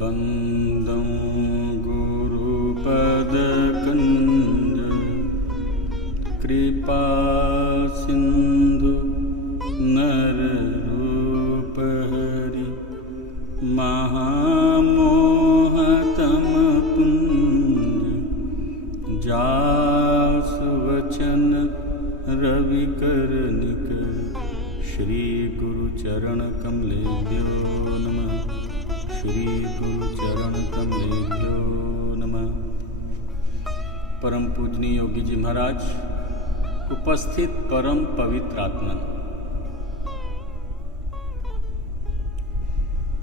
बंदं गुरुपदकंज कृपा सिंधु नररूपहरि महामोहतम पुंज जासुवचन रविकरनिक श्री गुरुचरण कमलेभ्यो नमः। श्री गुरुचरण कमलेभ्यो नमः। परम पूजनीय योगी जी महाराज, उपस्थित परम पवित्र आत्मन,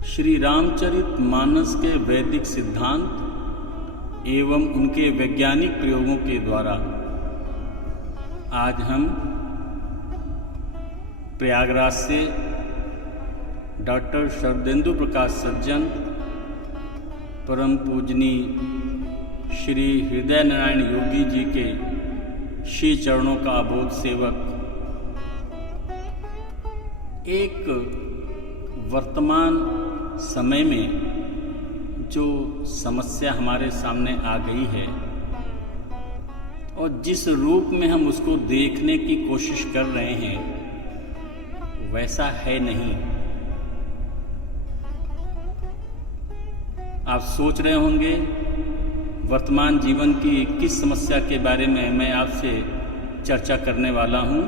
श्री रामचरित मानस के वैदिक सिद्धांत एवं उनके वैज्ञानिक प्रयोगों के द्वारा आज हम प्रयागराज से डॉक्टर शरदेंदु प्रकाश सज्जन, परम पूजनीय श्री हृदय नारायण योगी जी के श्री चरणों का अबोध सेवक, एक वर्तमान समय में जो समस्या हमारे सामने आ गई है और जिस रूप में हम उसको देखने की कोशिश कर रहे हैं वैसा है नहीं। आप सोच रहे होंगे वर्तमान जीवन की किस समस्या के बारे में मैं आपसे चर्चा करने वाला हूं।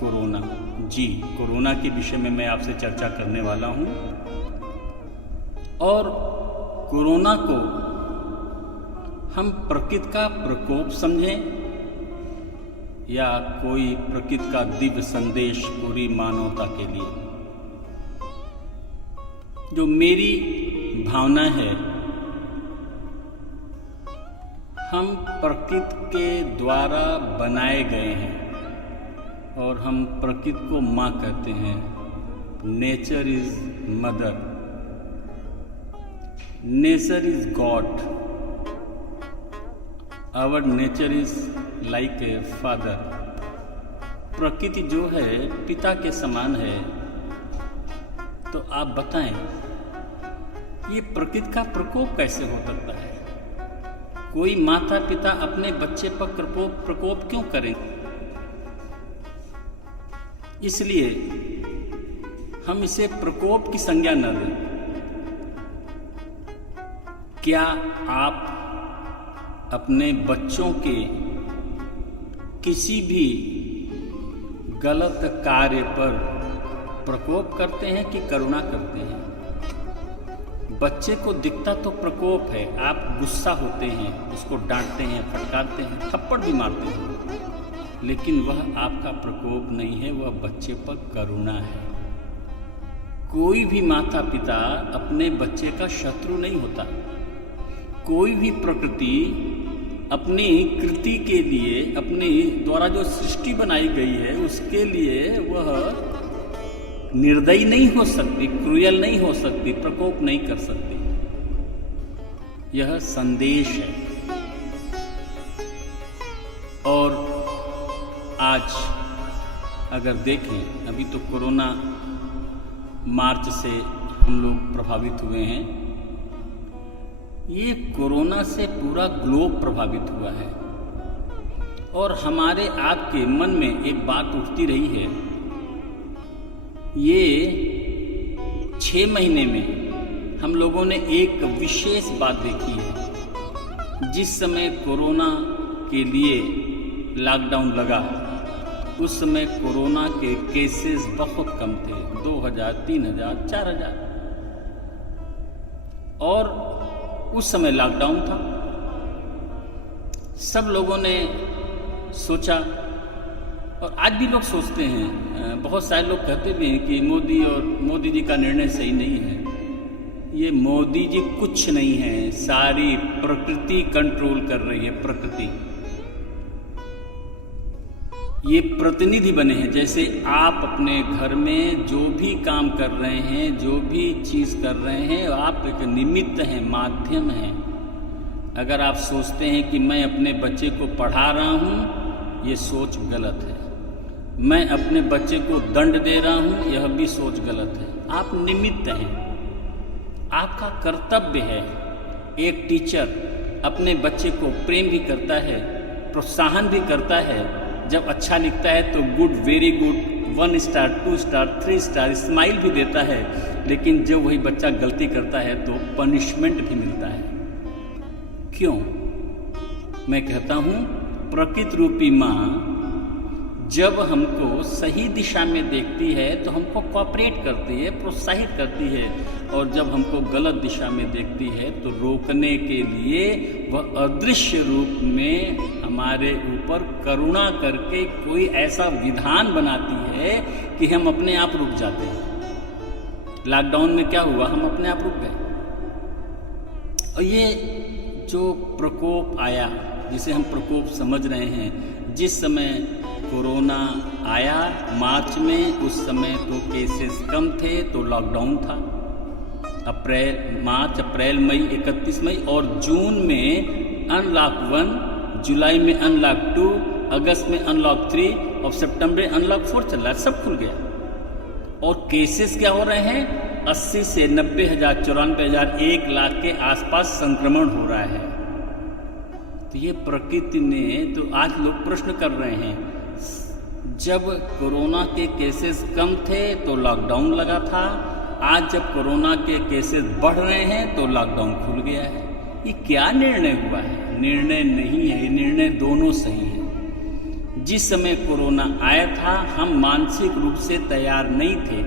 कोरोना। जी, कोरोना के विषय में मैं आपसे चर्चा करने वाला हूं। और कोरोना को हम प्रकृति का प्रकोप समझें या कोई प्रकृति का दिव्य संदेश पूरी मानवता के लिए। जो मेरी भावना है, हम प्रकृति के द्वारा बनाए गए हैं और हम प्रकृति को माँ कहते हैं। Nature is mother, nature is God, our nature is like a father. प्रकृति जो है पिता के समान है। तो आप बताएं, ये प्रकृति का प्रकोप कैसे हो सकता है? कोई माता पिता अपने बच्चे पर प्रकोप क्यों करें? इसलिए हम इसे प्रकोप की संज्ञा न दें। क्या आप अपने बच्चों के किसी भी गलत कार्य पर प्रकोप करते हैं कि करुणा करते हैं? बच्चे को दिखता तो प्रकोप है, आप गुस्सा होते हैं, उसको डांटते हैं, फटकारते हैं, थप्पड़ भी मारते हैं, लेकिन वह आपका प्रकोप नहीं है, वह बच्चे पर करुणा है। कोई भी माता पिता अपने बच्चे का शत्रु नहीं होता। कोई भी प्रकृति अपनी कृति के लिए, अपने द्वारा जो सृष्टि बनाई गई है उसके लिए वह निर्दयी नहीं हो सकती, क्रूयल नहीं हो सकती, प्रकोप नहीं कर सकती। यह संदेश है। और आज अगर देखें, अभी तो कोरोना मार्च से हम लोग प्रभावित हुए हैं। ये कोरोना से पूरा ग्लोब प्रभावित हुआ है और हमारे आपके मन में एक बात उठती रही है। ये 6 महीने में हम लोगों ने एक विशेष बात देखी है। जिस समय कोरोना के लिए लॉकडाउन लगा, उस समय कोरोना के केसेस बहुत कम थे, 2000, 3000, 4000। और उस समय लॉकडाउन था। सब लोगों ने सोचा, और आज भी लोग सोचते हैं, बहुत सारे लोग कहते भी हैं कि मोदी जी का निर्णय सही नहीं है। ये मोदी जी कुछ नहीं है, सारी प्रकृति कंट्रोल कर रही है। प्रकृति, ये प्रतिनिधि बने हैं। जैसे आप अपने घर में जो भी काम कर रहे हैं, जो भी चीज कर रहे हैं, आप एक निमित्त हैं, माध्यम हैं। अगर आप सोचते हैं कि मैं अपने बच्चे को पढ़ा रहा हूं, ये सोच गलत है। मैं अपने बच्चे को दंड दे रहा हूं, यह भी सोच गलत है। आप निमित्त हैं। आपका कर्तव्य है। एक टीचर अपने बच्चे को प्रेम भी करता है, प्रोत्साहन भी करता है। जब अच्छा लिखता है तो good, very good, 1 star, 2 star, 3 star, smile भी देता है। लेकिन जब वही बच्चा गलती करता है तो पनिशमेंट भी मिलता है। क्यों? मैं कहता हूँ, प्रकृति रूपी माँ जब हमको सही दिशा में देखती है तो हमको कोऑपरेट करती है, प्रोत्साहित करती है, और जब हमको गलत दिशा में देखती है तो रोकने के लिए वह अदृश्य रूप में हमारे ऊपर करुणा करके कोई ऐसा विधान बनाती है कि हम अपने आप रुक जाते हैं। लॉकडाउन में क्या हुआ? हम अपने आप रुक गए। और ये जो प्रकोप आया, जिसे हम प्रकोप समझ रहे हैं, जिस समय कोरोना आया मार्च में, उस समय तो केसेस कम थे तो लॉकडाउन था। मार्च, अप्रैल, मई, 31 मई और जून में अनलॉक 1, जुलाई में अनलॉक 2, अगस्त में अनलॉक 3 और सितंबर में अनलॉक 4 चल रहा है। सब खुल गया और केसेस क्या हो रहे हैं? 80 से 90 हज़ार, 94 हज़ार, 1 लाख के आसपास संक्रमण हो रहा है। तो ये प्रकृति ने, तो आज लोग प्रश्न कर रहे हैं, जब कोरोना के केसेस कम थे तो लॉकडाउन लगा था, आज जब कोरोना के केसेस बढ़ रहे हैं तो लॉकडाउन खुल गया है। ये क्या निर्णय हुआ है? निर्णय नहीं है, निर्णय दोनों सही है। जिस समय कोरोना आया था हम मानसिक रूप से तैयार नहीं थे।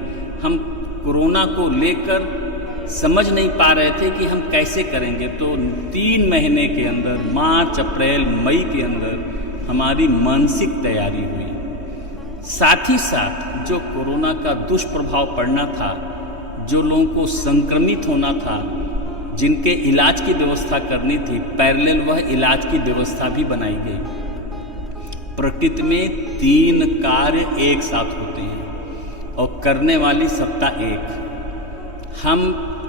हम कोरोना को लेकर समझ नहीं पा रहे थे कि हम कैसे करेंगे। तो 3 महीने के अंदर, मार्च, अप्रैल, मई के अंदर हमारी मानसिक तैयारी हुई। साथ ही साथ जो कोरोना का दुष्प्रभाव पड़ना था, जो लोगों को संक्रमित होना था, जिनके इलाज की व्यवस्था करनी थी, पैरेलल वह इलाज की व्यवस्था भी बनाई गई। प्रकृति में 3 कार्य एक साथ होते हैं और करने वाली सत्ता एक। हम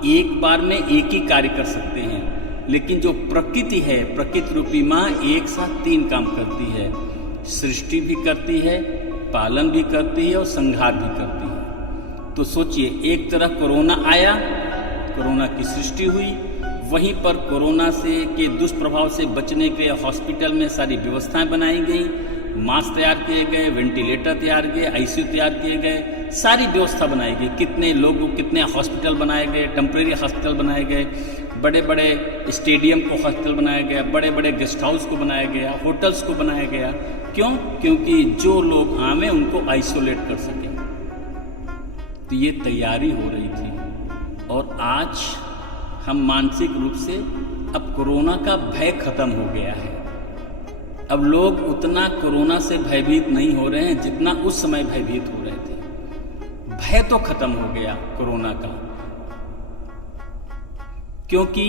एक बार में एक ही कार्य कर सकते हैं, लेकिन जो प्रकृति है, प्रकृति रूपी माँ एक साथ 3 काम करती है। सृष्टि भी करती है, पालन भी करती है और संहार भी करती है। तो सोचिए, एक तरफ कोरोना आया, कोरोना की सृष्टि हुई, वहीं पर कोरोना से के दुष्प्रभाव से बचने के हॉस्पिटल में सारी व्यवस्थाएं बनाई गई, मास्क तैयार किए गए, वेंटिलेटर तैयार किए, आईसीयू तैयार किए गए, सारी व्यवस्था बनाई गई। कितने लोगों, कितने हॉस्पिटल बनाए गए, टेम्परेरी हॉस्पिटल बनाए गए, बड़े बड़े स्टेडियम को हॉस्पिटल बनाया गया, बड़े बड़े गेस्ट हाउस को बनाया गया, होटल्स को बनाया गया। क्यों? क्योंकि जो लोग आवे उनको आइसोलेट कर सकें। तो ये तैयारी हो रही थी। और आज हम मानसिक रूप से, अब कोरोना का भय खत्म हो गया है। अब लोग उतना कोरोना से भयभीत नहीं हो रहे हैं जितना उस समय भयभीत हो रहे थे। भय तो खत्म हो गया कोरोना का, क्योंकि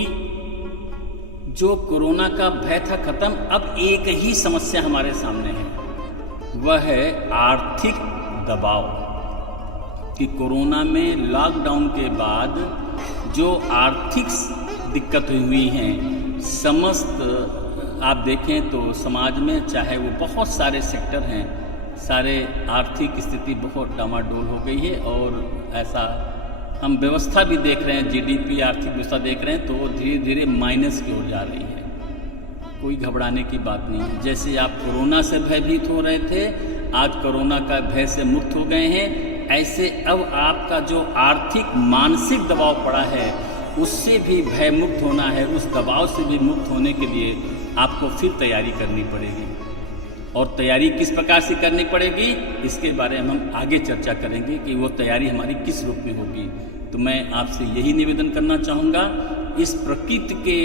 जो कोरोना का भय था खत्म। अब एक ही समस्या हमारे सामने है, वह है आर्थिक दबाव। कि कोरोना में लॉकडाउन के बाद जो आर्थिक दिक्कत हुई हैं, समस्त आप देखें तो समाज में, चाहे वो बहुत सारे सेक्टर हैं, सारे आर्थिक स्थिति बहुत डामाडोल हो गई है। और ऐसा हम व्यवस्था भी देख रहे हैं, जीडीपी, आर्थिक व्यवस्था देख रहे हैं तो धीरे धीरे माइनस की ओर जा रही है। कोई घबराने की बात नहीं है। जैसे आप कोरोना से भयभीत हो रहे थे, आज कोरोना का भय से मुक्त हो गए हैं, ऐसे अब आपका जो आर्थिक मानसिक दबाव पड़ा है उससे भी भय मुक्त होना है। उस दबाव से भी मुक्त होने के लिए आपको फिर तैयारी करनी पड़ेगी। और तैयारी किस प्रकार से करनी पड़ेगी, इसके बारे में हम आगे चर्चा करेंगे कि वो तैयारी हमारी किस रूप में होगी। तो मैं आपसे यही निवेदन करना चाहूँगा, इस प्रकृति के,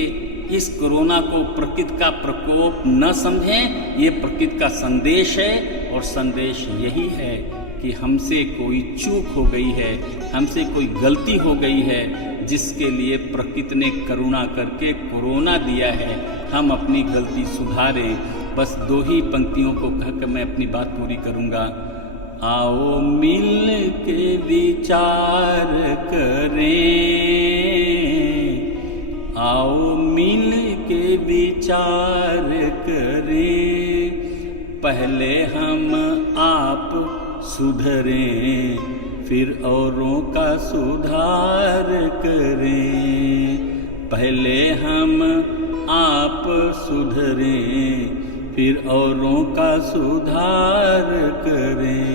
इस कोरोना को प्रकृति का प्रकोप न समझें। ये प्रकृति का संदेश है और संदेश यही है कि हमसे कोई चूक हो गई है, हमसे कोई गलती हो गई है, जिसके लिए प्रकृति ने करुणा करके कोरोना दिया है। हम अपनी गलती सुधारें। बस 2 ही पंक्तियों को कहकर मैं अपनी बात पूरी करूँगा। आओ मिल के विचार करें, आओ मिल के विचार करें, पहले हम आप सुधरें फिर औरों का सुधार करें। पहले हम आप सुधरें, फिर औरों का सुधार करें।